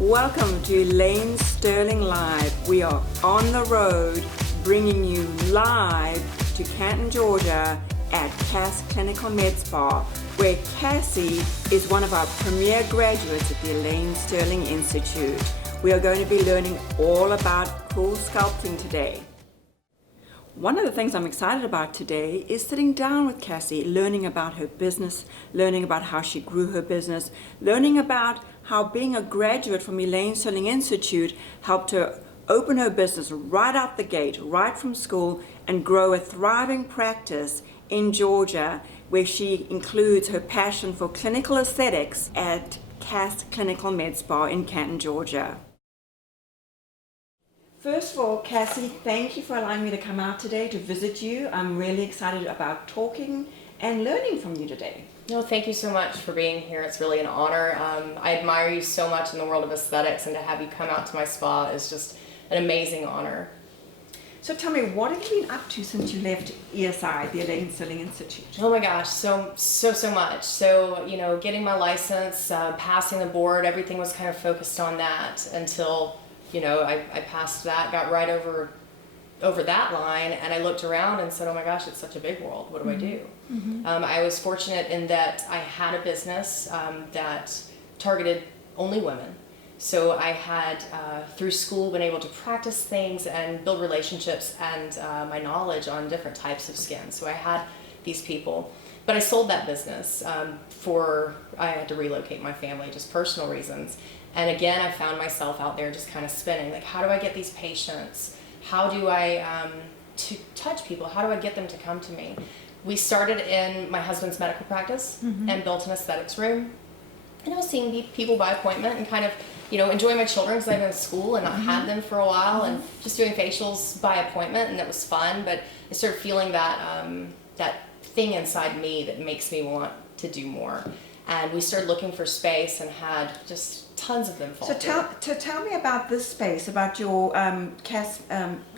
Welcome to Elaine Sterling Live. We are on the road bringing you live to Canton, Georgia at Cass Clinical Med Spa, where Cassie is one of our premier graduates at the Elaine Sterling Institute. We are going to be learning all about cool sculpting today. One of the things I'm excited about today is sitting down with Cassie, learning about her business, learning about how she grew her business, learning about how being a graduate from Elaine Sterling Institute helped her open her business right out the gate, right from school, and grow a thriving practice in Georgia, where she includes her passion for clinical aesthetics at Cass Clinical Med Spa in Canton, Georgia. First of all, Cassie, thank you for allowing me to come out today to visit you. I'm really excited about talking and learning from you today. No, thank you so much for being here. It's really an honor. I admire you so much in the world of aesthetics, and to have you come out to my spa is just an amazing honor. So tell me, what have you been up to since you left ESI, the Elaine Sterling Institute? Oh my gosh, so much. So, getting my license, passing the board, everything was kind of focused on that until I passed that, got right over that line, and I looked around and said, oh my gosh, it's such a big world. What do I do? Mm-hmm. I was fortunate in that I had a business that targeted only women. So I had, through school, been able to practice things and build relationships and my knowledge on different types of skin. So I had these people. But I sold that business I had to relocate my family, just personal reasons. And again, I found myself out there just kind of spinning, like, how do I get these patients? How do I to touch people? How do I get them to come to me? We started in my husband's medical practice and built an aesthetics room. And I was seeing people by appointment and kind of, enjoying my children because I've been in school and not had them for a while, and just doing facials by appointment, and that was fun. But I started feeling that that thing inside me that makes me want to do more. And we started looking for space and had just tons of them fall through. Tell me about this space, about your Cass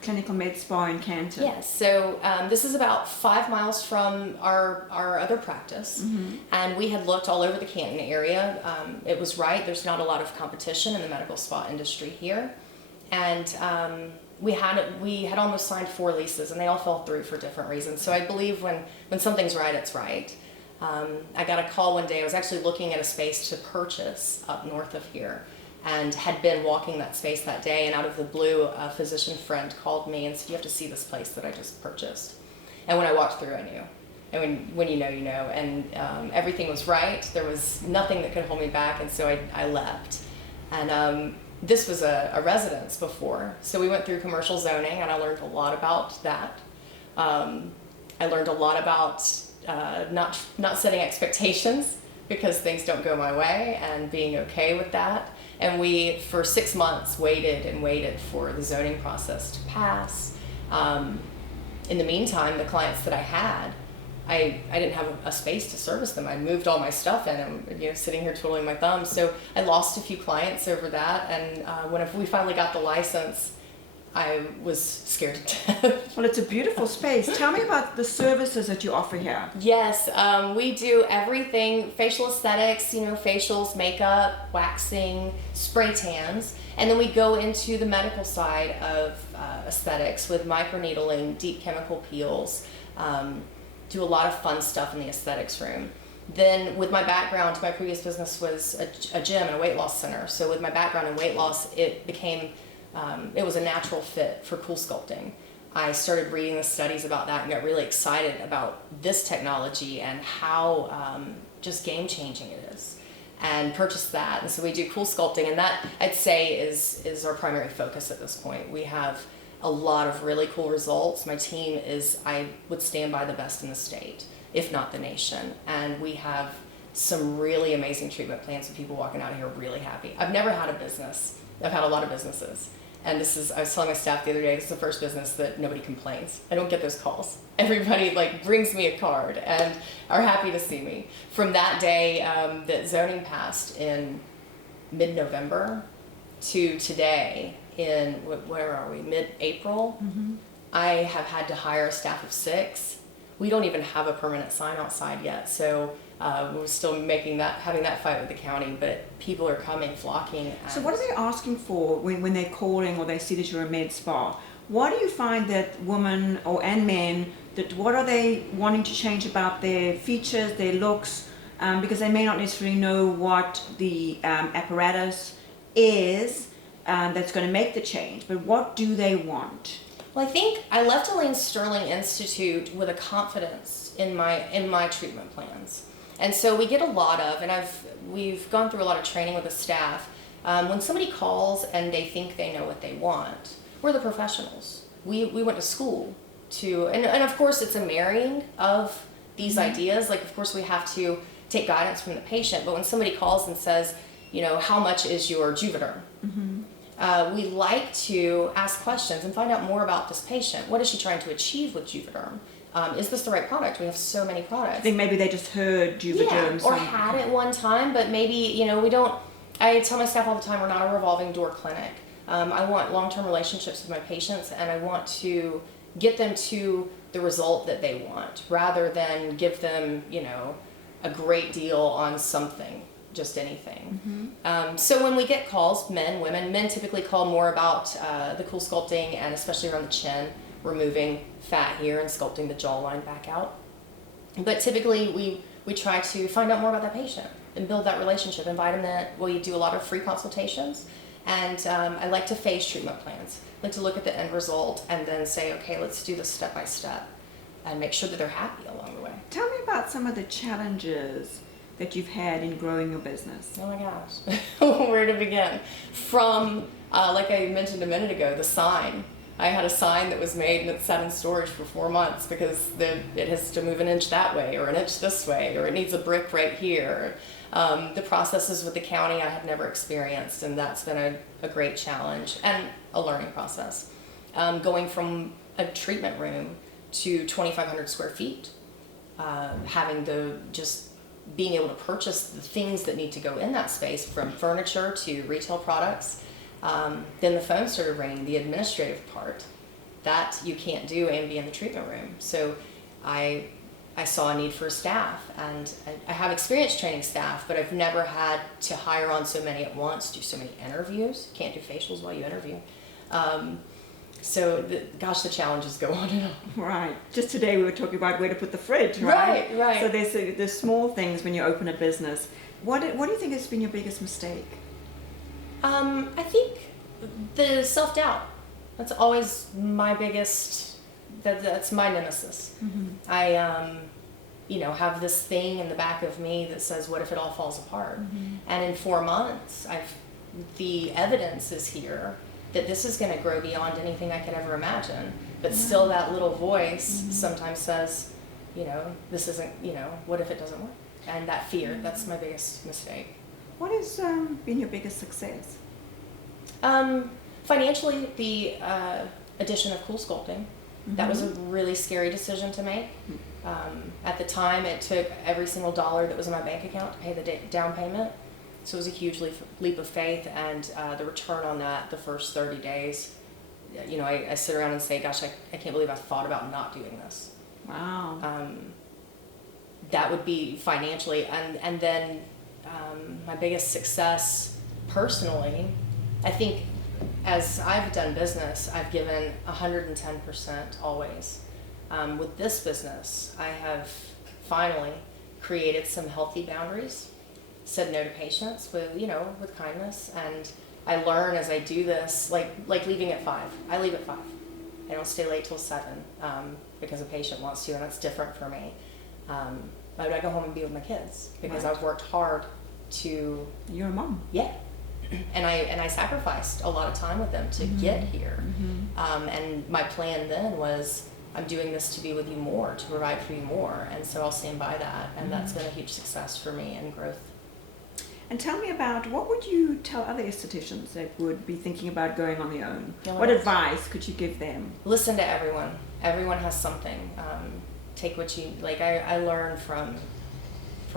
Clinical Med Spa in Canton. Yes, so this is about 5 miles from our other practice, and we had looked all over the Canton area. It was right, there's not a lot of competition in the medical spa industry here, and we had almost signed 4 leases, and they all fell through for different reasons. So I believe when something's right, it's right. I got a call one day. I was actually looking at a space to purchase up north of here, and had been walking that space that day, and out of the blue, a physician friend called me and said, you have to see this place that I just purchased. And when I walked through, I knew. And when you know, you know. And everything was right. There was nothing that could hold me back, and so I leapt. And this was a residence before, so we went through commercial zoning, and I learned a lot about that. I learned a lot about not setting expectations because things don't go my way, and being okay with that. And we, for 6 months, waited for the zoning process to pass. In the meantime, the clients that I had, I didn't have a space to service them. I moved all my stuff in, and sitting here twiddling my thumbs. So I lost a few clients over that, and when we finally got the license, I was scared to death. Well, it's a beautiful space. Tell me about the services that you offer here. Yes, we do everything: facial aesthetics, facials, makeup, waxing, spray tans, and then we go into the medical side of aesthetics with microneedling, deep chemical peels, do a lot of fun stuff in the aesthetics room. Then with my background, my previous business was a gym and a weight loss center. So with my background in weight loss, it became it was a natural fit for cool sculpting. I started reading the studies about that and got really excited about this technology and how just game-changing it is, and purchased that. And so we do cool sculpting, and that, I'd say, is our primary focus at this point. We have a lot of really cool results. My team is, I would stand by, the best in the state, if not the nation. And we have some really amazing treatment plans with people walking out of here really happy. I've never had a business. I've had a lot of businesses. And I was telling my staff the other day, this is the first business that nobody complains. I don't get those calls. Everybody brings me a card and are happy to see me. From that day that zoning passed in mid-November to today in, where are we, mid-April, I have had to hire a staff of 6. We don't even have a permanent sign outside yet. So we're still having that fight with the county, but people are coming, flocking. So what are they asking for when they're calling or they see that you're a med spa? What do you find that women and men, what are they wanting to change about their features, their looks? Because they may not necessarily know what the apparatus is that's going to make the change, but what do they want? Well, I think I left Elaine Sterling Institute with a confidence in my treatment plans. And so we get a lot of, and we've gone through a lot of training with the staff. When somebody calls and they think they know what they want, we're the professionals. We went to school and of course it's a marrying of these ideas. Like, of course we have to take guidance from the patient, but when somebody calls and says, how much is your Juvederm? We like to ask questions and find out more about this patient. What is she trying to achieve with Juvederm? Is this the right product? We have so many products. I think maybe they just heard Juvederm. Yeah, or had it one time, but maybe, we don't. I tell my staff all the time, we're not a revolving door clinic. I want long-term relationships with my patients, and I want to get them to the result that they want, rather than give them, a great deal on something, just anything. So when we get calls, men typically call more about the cool sculpting, and especially around the chin, removing fat here and sculpting the jawline back out. But typically we try to find out more about that patient and build that relationship, invite them in. We do a lot of free consultations, and I like to phase treatment plans. I like to look at the end result and then say, okay, let's do this step by step and make sure that they're happy along the way. Tell me about some of the challenges that you've had in growing your business. Oh my gosh, where to begin? From, like I mentioned a minute ago, the sign. I had a sign that was made and it sat in storage for 4 months because it has to move an inch that way or an inch this way, or it needs a brick right here. The processes with the county I had never experienced, and that's been a great challenge and a learning process. Going from a treatment room to 2,500 square feet, being able to purchase the things that need to go in that space, from furniture to retail products. Then the phone started ringing, the administrative part that you can't do and be in the treatment room. So I saw a need for staff, and I have experience training staff, but I've never had to hire on so many at once, do so many interviews. Can't do facials while you interview. The challenges go on and on. Right. Just today we were talking about where to put the fridge, right? Right. So there's small things when you open a business. What do you think has been your biggest mistake? I think the self-doubt. That's always my biggest, that's my nemesis. I, have this thing in the back of me that says, what if it all falls apart? And in 4 months, the evidence is here that this is going to grow beyond anything I could ever imagine. But still that little voice sometimes says, this isn't, what if it doesn't work? And that fear, that's my biggest mistake. What has been your biggest success? Financially, the addition of cool sculpting. That was a really scary decision to make. At the time, it took every single dollar that was in my bank account to pay the down payment. So it was a huge leap of faith, and the return on that, the first 30 days, I sit around and say, gosh, I can't believe I thought about not doing this. Wow. That would be financially, and then my biggest success personally, I think as I've done business, I've given 110% always. With this business, I have finally created some healthy boundaries, said no to patients with kindness, and I learn as I do this, like leaving at 5. I leave at 5. I don't stay late till 7 because a patient wants to, and that's different for me. I go home and be with my kids because I've worked hard to. You're a mom. Yeah, and I sacrificed a lot of time with them to get here. And my plan then was, I'm doing this to be with you more, to provide for you more, and so I'll stand by that. And that's been a huge success for me and growth. And tell me about, what would you tell other estheticians that would be thinking about going on their own? What advice could you give them? Listen to everyone. Everyone has something. Take what you like. I learn from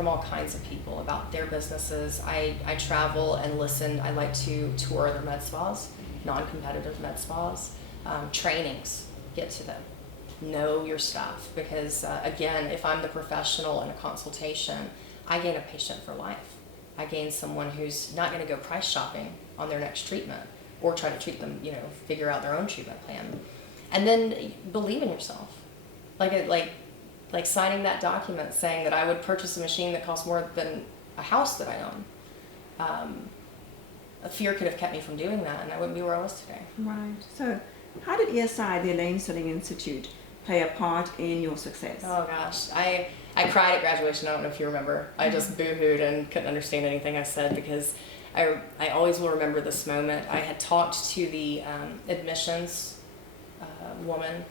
all kinds of people about their businesses. I travel and listen. I like to tour other med spas, non-competitive med spas, trainings. Get to them. Know your stuff, because again, if I'm the professional in a consultation, I gain a patient for life. I gain someone who's not going to go price shopping on their next treatment or try to treat them, figure out their own treatment plan. And then believe in yourself. Like signing that document saying that I would purchase a machine that costs more than a house that I own. A fear could have kept me from doing that, and I wouldn't be where I was today. Right. So, how did ESI, the Elaine Sterling Institute, play a part in your success? Oh gosh, I cried at graduation. I don't know if you remember. I just boo-hooed and couldn't understand anything I said because I always will remember this moment. I had talked to the admissions woman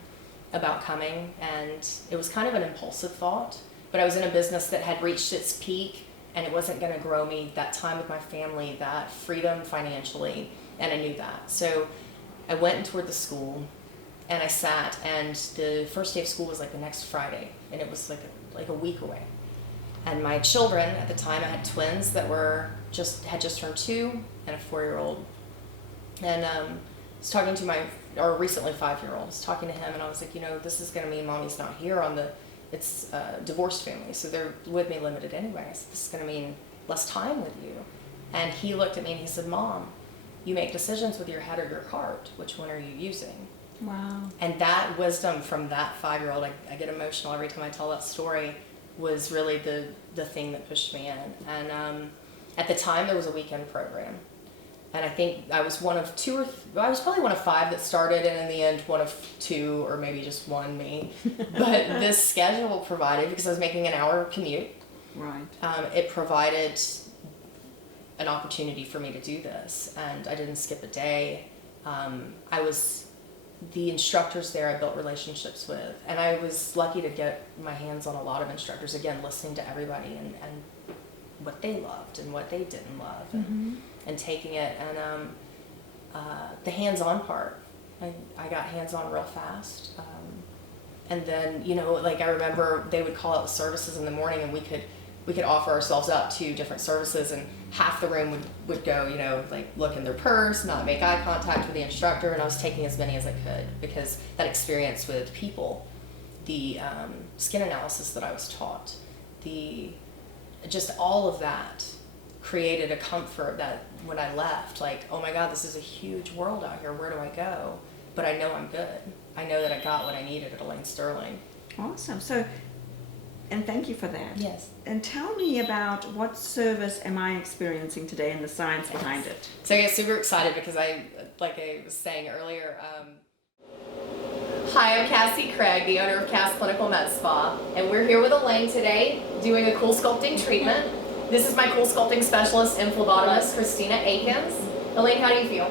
about coming, and it was kind of an impulsive thought, but I was in a business that had reached its peak, and it wasn't going to grow me that time with my family, that freedom financially, and I knew that. So I went and toured the school, and I sat, and the first day of school was like the next Friday, and it was like a week away. And my children at the time, I had twins that had just turned 2 and a 4-year-old. And I was talking to recently 5-year-old, I was talking to him, and I was like, this is going to mean mommy's not here it's a divorced family, so they're with me limited anyway. So this is going to mean less time with you. And he looked at me and he said, Mom, you make decisions with your head or your heart. Which one are you using? Wow. And that wisdom from that 5-year-old, I get emotional every time I tell that story, was really the thing that pushed me in. And at the time, there was a weekend program. And I think I was one of I was probably one of 5 that started, and in the end, one of 2 or maybe just 1 me. But this schedule provided, because I was making an hour commute, right. It provided an opportunity for me to do this, and I didn't skip a day. The instructors there I built relationships with, and I was lucky to get my hands on a lot of instructors, again, listening to everybody and what they loved and what they didn't love. And taking it, and the hands-on part, I got hands-on real fast, and then I remember they would call out the services in the morning, and we could offer ourselves up to different services, and half the room would go, look in their purse, not make eye contact with the instructor, and I was taking as many as I could, because that experience with people, the skin analysis that I was taught, just all of that created a comfort that when I left, oh my God, this is a huge world out here, where do I go? But I know I'm good. I know that I got what I needed at Elaine Sterling. Awesome. So, and thank you for that. Yes. And tell me about what service am I experiencing today and the science behind it. So I get super excited because like I was saying earlier, hi, I'm Cassie Craig, the owner of Cass Clinical Med Spa, and we're here with Elaine today doing a cool sculpting treatment. This is my cool sculpting specialist and phlebotomist, Christina Akins. Elaine, how do you feel?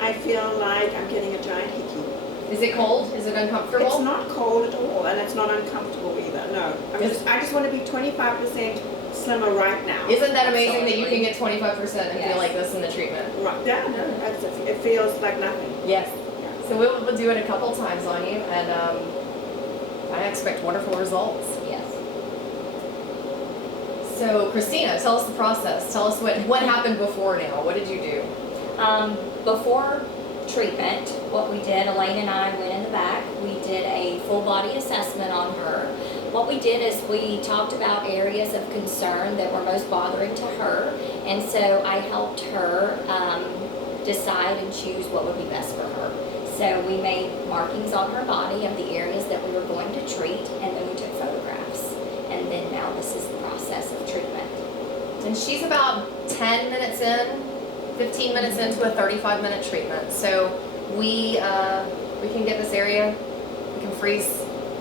I feel like I'm getting a giant hickey. Is it cold? Is it uncomfortable? It's not cold at all, and it's not uncomfortable either, no. I just want to be 25% slimmer right now. Isn't that amazing that you can get 25% and feel like this in the treatment? Right. Yeah, no, it feels like nothing. Yes. Yeah. So we'll do it a couple times on you, and I expect wonderful results. Yes. So Christina, tell us the process. Tell us what happened before now. What did you do? Before treatment, what we did, Elaine and I went in the back. We did a full body assessment on her. What we did is we talked about areas of concern that were most bothering to her, and so I helped her decide and choose what would be best for her. So we made markings on her body of the areas that we were going to treat, and then we took photographs. And then now this is the process of treatment. And she's about 10 minutes in, 15 minutes into a 35-minute treatment. So we can get this area, we can freeze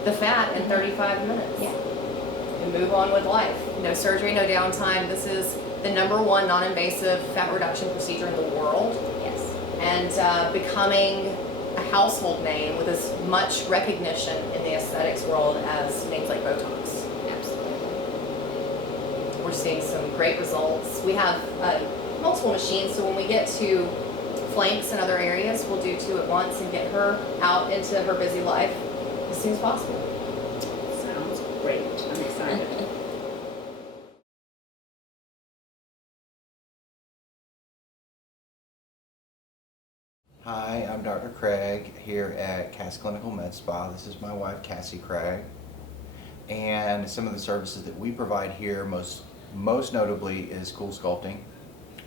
the fat in 35 minutes. Yeah. And move on with life. No surgery, no downtime. This is the #1 non-invasive fat reduction procedure in the world. Yes. And becoming a household name with as much recognition in the aesthetics world as names like Botox. Absolutely. We're seeing some great results. We have multiple machines, so when we get to flanks and other areas, we'll do 2 at once and get her out into her busy life as soon as possible. Sounds great. I'm excited. Hi, I'm Dr. Craig here at Cass Clinical Med Spa. This is my wife, Cassie Craig. And some of the services that we provide here, most most notably is cool sculpting,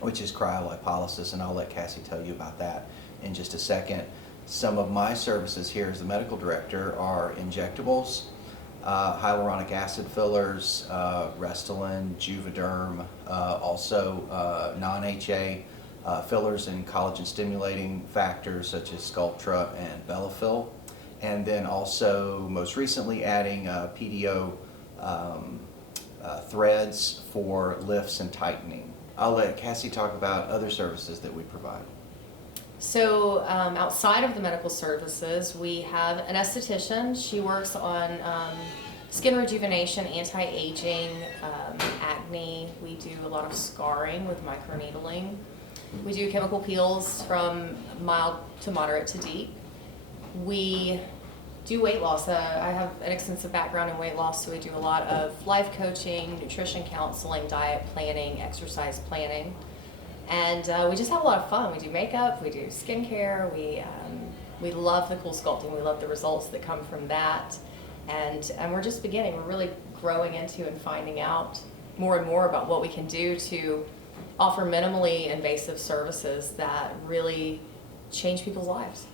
which is cryolipolysis, and I'll let Cassie tell you about that in just a second. Some of my services here as the medical director are injectables, hyaluronic acid fillers, Restylane, Juvederm, also non-HA fillers and collagen stimulating factors such as Sculptra and Belafil, and then also most recently adding PDO threads for lifts and tightening. I'll let Cassie talk about other services that we provide. So outside of the medical services, we have an esthetician. She works on skin rejuvenation, anti-aging, acne. We do a lot of scarring with microneedling. We do chemical peels from mild to moderate to deep. We do weight loss. I have an extensive background in weight loss, so we do a lot of life coaching, nutrition counseling, diet planning, exercise planning. And we just have a lot of fun. We do makeup, we do skincare, we love the cool sculpting, we love the results that come from that. And we're just beginning. We're really growing into and finding out more and more about what we can do to offer minimally invasive services that really change people's lives.